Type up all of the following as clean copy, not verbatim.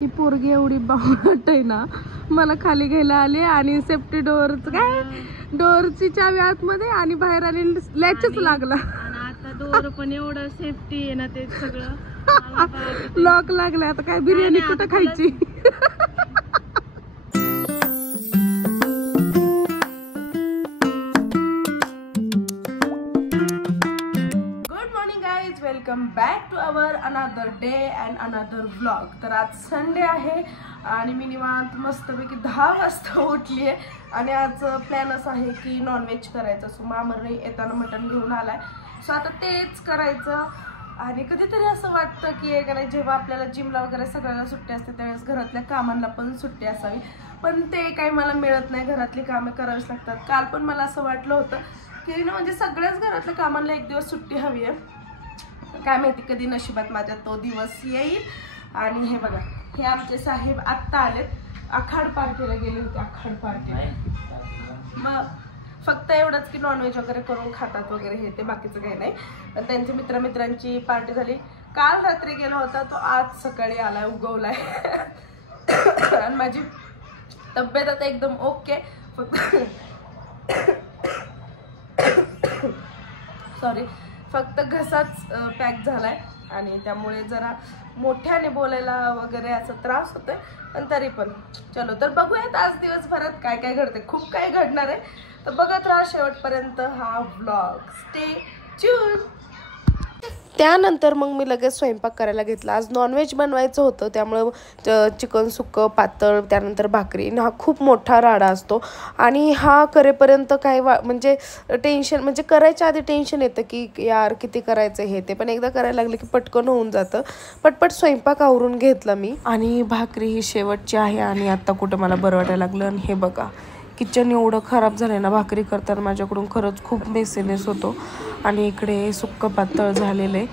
ही पोरगी एवढी बावळट आहे ना, मला खाली घ्यायला आली आणि सेफ्टी डोअरच काय डोअरची चावी आतमध्ये आणि बाहेर आली लॅचच लागला. आता डोअर पण एवढं सेफ्टी आहे ना, ते सगळं लॉक लागलं. आता काय बिर्याणी कुठं खायची? Welcome back to our another day and another vlog. तर आज संडे आहे आणि मी निवांत मस्तपैकी 10 वाजता उठली आहे आणि आज प्लॅन असा आहे की नॉनव्हेज करायचं. सो मामरने येताना मटण घेऊन आलाय, सो आता तेच करायचं. आणि कधीतरी असं वाटतं की एक नाही, जेव्हा आपल्याला जिमला वगैरे सगळ्याला सुट्टी असते त्यावेळेस घरातल्या कामांना पण सुट्टी असावी, पण ते काही मला मिळत नाही. घरातली कामं करावीच लागतात. काल पण मला असं वाटलं होतं की ना, म्हणजे सगळ्याच घरातल्या कामांना एक दिवस सुट्टी हवी आहे. काय माहिती कधी नशिबात माझ्या तो दिवस येईल. आणि हे बघा, हे आमचे साहेब आत्ता आलेत. आखाड पार्टीला गेले होते. आखाड पार्टीला मग फक्त एवढंच की नॉनव्हेज वगैरे करून खातात वगैरे, हे ते बाकीचं काही नाही. पण त्यांच्या मित्रांची पार्टी झाली. काल रात्री गेला होता तो, आज सकाळी आलाय, उगवलाय. आणि माझी तब्येत आता एकदम ओके. फक्त घसाच पॅक झालाय आणि त्यामुळे जरा मोठ्याने बोलायला वगैरे असं त्रास होतोय. पण तरी पण चलो, तर बघूयात आज दिवसभरात काय काय घडते. खूप काही घडणार आहे, तर बघत राहा शेवटपर्यंत हा व्लॉग. Stay tune. त्यानंतर मग मी लगेच स्वयंपाक करायला घेतला. आज नॉनव्हेज बनवायचं होतं, त्यामुळं चिकन सुक्कं पातळ, त्यानंतर भाकरी. हा खूप मोठा राडा असतो आणि हा करेपर्यंत काय म्हणजे टेन्शन, म्हणजे करायच्या आधी टेन्शन येतं की यार किती करायचं हे ते, पण एकदा करायला लागलं की पटकन होऊन जातं. पटपट स्वयंपाक आवरून घेतला मी. आणि भाकरी ही शेवटची आहे आणि आता कुठं मला बरं वाटायला लागलं. आणि हे बघा, किचन एवढं खराब झालं ना भाकरी करताना माझ्याकडून, खरंच खूप मेसेनेस होतो. आणि इकडे सुक्कं पातळ झालेलं आहे.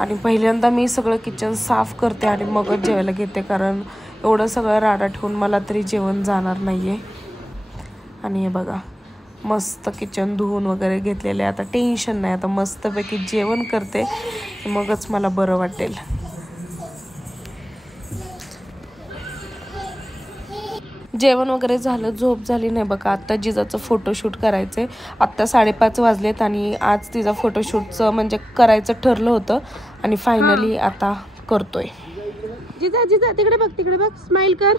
आणि पहिल्यांदा मी सगळं किचन साफ करते आणि मगच जेवायला घेते, कारण एवढं सगळं राडा ठेवून मला तरी जेवण जाणार नाही आहे. आणि हे बघा, मस्त किचन धुवून वगैरे घेतलेलं आहे. आता टेन्शन नाही, आता मस्तपैकी जेवण करते, मगच मला बरं वाटेल. जेवण वगैरे झालं, झोप झाली नाही बघा. आत्ता जिजाचं फोटोशूट करायचं आहे. आत्ता 5:30 वाजलेत आणि आज तिचा फोटोशूटचं म्हणजे करायचं ठरलं होतं आणि फायनली आता करतोय. जिजा जिजा तिकडे बघ, तिकडे बघ, स्माइल कर.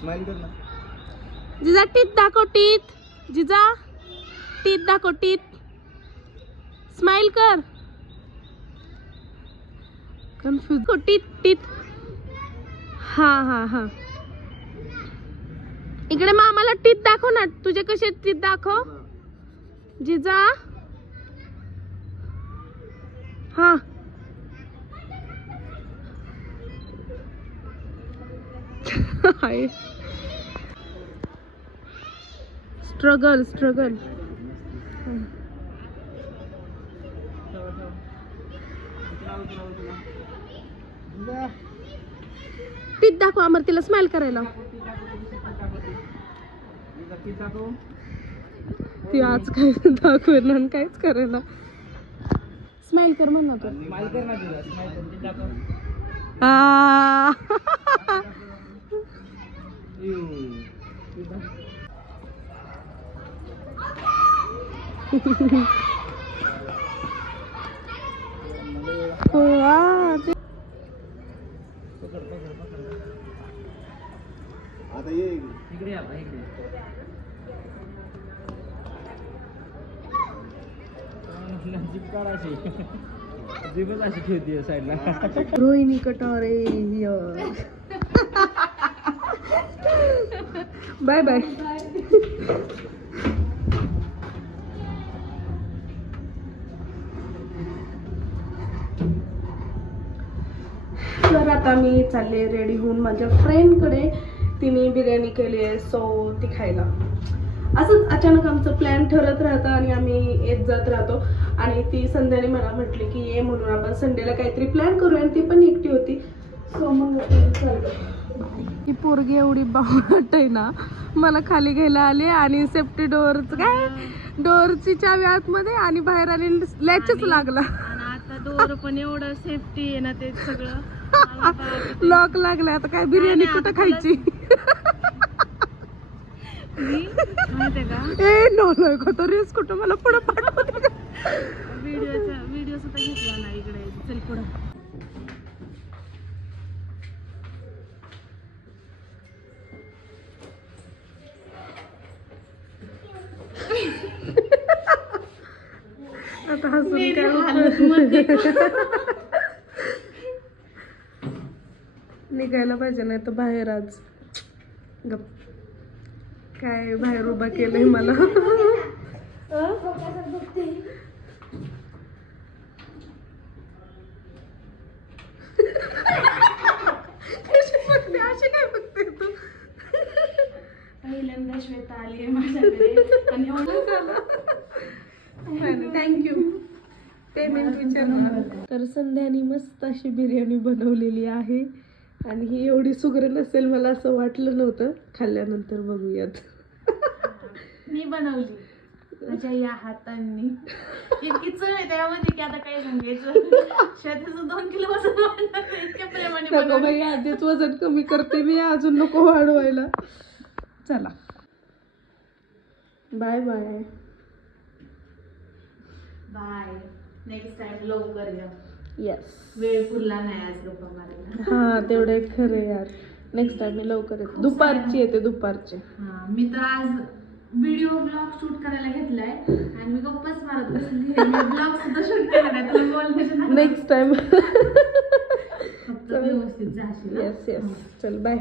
स्माइल कर ना जिजा. टीथ दाखव, टीथ. जिजा टीथ दाखव, टीथ. स्माइल कर. कन्फ्यूज को टीथ टीथ. हा हा हा, इकडे मामाला टीथ दाखव ना. तुझे कसे टीथ दाखव जिजा. हा स्ट्रगल स्ट्रगल. टीथ दाखव अमर, तिला स्माइल करायला. ती आज काय दाखवेल आणि काहीच करायला. स्माइल कर म्हण ना तू. आता ये इकडे या, इकडे जीप काढायची, जीपच अशी ठेवते साईडला. रोहिणी कटारे. Bye bye. तर आता मी चालले रेडी होऊन माझ्या फ्रेंडकडे. तिने बिर्याणी केली आहे, सो ती खायला. असंच अचानक आमचं प्लॅन ठरत राहतं आणि आम्ही येत जात राहतो. आणि ती संध्याने मला म्हटली की ये म्हणून आपण संडेला काहीतरी प्लॅन करूया, आणि ती पण एकटी होती. सो मग ही पोरगी एवढी बावळट आहे ना, मला खाली घ्यायला आली आणि सेफ्टी डोअरच काय डोअरची चावी आतमध्ये आणि बाहेर आली लॅचच लागला. आणि आता डोर पण एवढं सेफ्टी आहे ना ते सगळं. मला बाप- लॉक लागला. आता काय बिर्याणी कुठं खायची? मी माहितीये का ए नो का तो रेस कुठं मला पुढं पाठवते का? व्हिडिओ सुद्धा घेतला ना इकडे. चल पुढं. आता हसून काय हालत मध्ये. निघायला पाहिजे नाही तर बाहेर आज गप काय बाहेर उभा केलंय मला. अशी काय बघते तू? पहिल्यांदा श्वेता आली माझ्याकडे आणि एवढं थँक्यू. पेमेंट विचारणार. तर संध्यानी मस्त अशी बिर्याणी बनवलेली आहे आणि ही एवढी सुगरण नसेल मला असं वाटलं नव्हतं. खाल्ल्यानंतर बघूयात. मी बनवली माझ्या या हातांनी. इतकी चव आहे त्यामध्ये की आता काय सांगायचं. शेताचं 2 किलो वजन वाढणार इतक्या प्रेमाने नको बनवली. बाई आधीच वजन कमी करते मी अजून नको वाढवायला. चला bye bye. Bye. Next time लवकर या. येस. वेळ पुरला नाही आज गप्पा मारायला. हा तेवढं एक खरं यार. नेक्स्ट टाइम मी लवकर येते. दुपारची येते दुपारची. हा मी तर आज व्हिडिओ ब्लॉग शूट करायला घेतलाय आणि मी गप्पाच मारत बसली. ब्लॉग सुद्धा शूट केला नाही तुला बोलण्याच्या नादात. Next time. फक्त व्यवस्थित जाशील. Yes yes. चल बाय.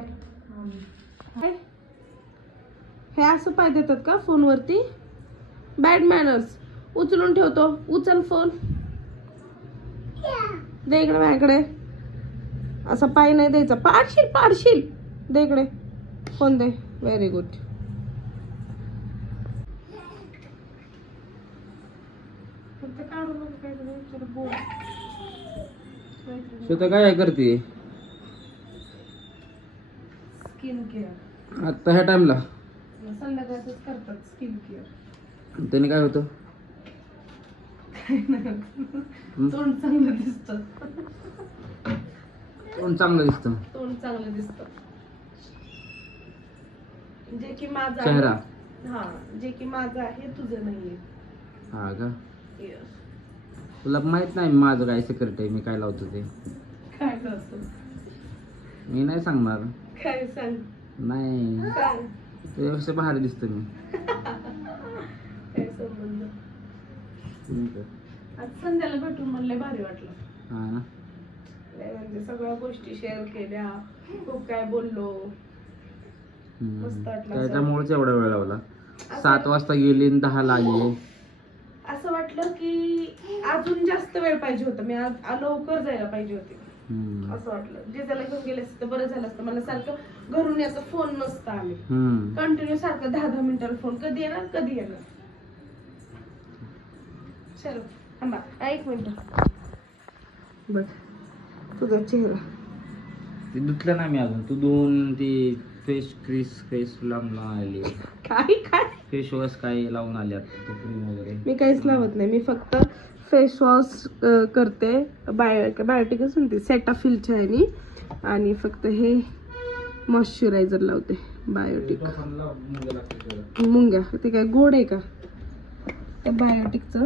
हे असं पाय देतात का फोनवरती? Bad manners. उचलून ठेवतो. उचल फोन. दे इकडे माझ्याकडे. असा पाय नाही द्यायचा. पाडशील पाडशील. दे इकडे फोन दे. Very good. श्वेता काय करते स्किन केअर आता ह्या टाइमला? संध्याकाळच करतात स्किन केअर. त्याने काय होतं? तोंड चांगलं दिसतं. तोंड चांगलं दिसतं. तोंड चांगलं दिसतं. जे की माझं चेहरा. आहे. हा जे की माझं आहे तुझं नाहीये. हा का? Yes. तुला माहित नाही माझं काय सिक्रेट आहे, मी काय लावतो ते? काय करतो? मी नाही सांगणार. काय सांग नाही, सांग. तुझ्यापेक्षा भारी दिसतो मी. काय संबंध? आज संध्याला भेटून म्हणले भारी वाटलं. हा ना. लय म्हणजे सगळ्या गोष्टी शेअर केल्या. खूप काय बोललो. मस्त वाटलं. त्याच्यामुळेच एवढा वेळ लावला. 7 वाजता गेली आणि 10 ला आली. असं वाटलं की अजून जास्त वेळ पाहिजे होता. मी आज लवकर जायला पाहिजे होते. असं वाटलं. जे त्याला घेऊन गेले असते बरं झालं असतं. मला सारखं घरून याचा फोन नसता आले. कंटिन्यू सारखं 10-10 मिनिटाला फोन. कधी येणार कधी येणार. चलो थांबा 1 मिनिट. बघ तुझा चेहरा. ते धुतलं नाही मी अजून. तू धुवून ती फेस लावून आली. काय काय फेस वॉश काय लावून आली आता क्रीम वगैरे? मी काहीच लावत नाही. मी फक्त फेस वॉश करते. बायोटिकच म्हणते सेटाफिलच्या ह्यानी. आणि फक्त हे मॉइश्चरायझर लावते बायोटिक. मुंग्या ते काय गोड आहे का? त्या बायोटिकचं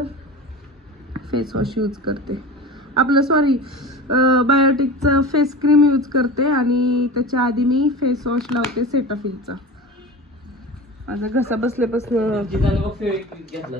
फेस वॉश यूज करते. आपलं सॉरी बायोटिकचं फेस क्रीम यूज करते आणि त्याच्या आधी मी फेस वॉश लावते सेटाफिलचा. माझा घसा बसल्यापासून घेतला.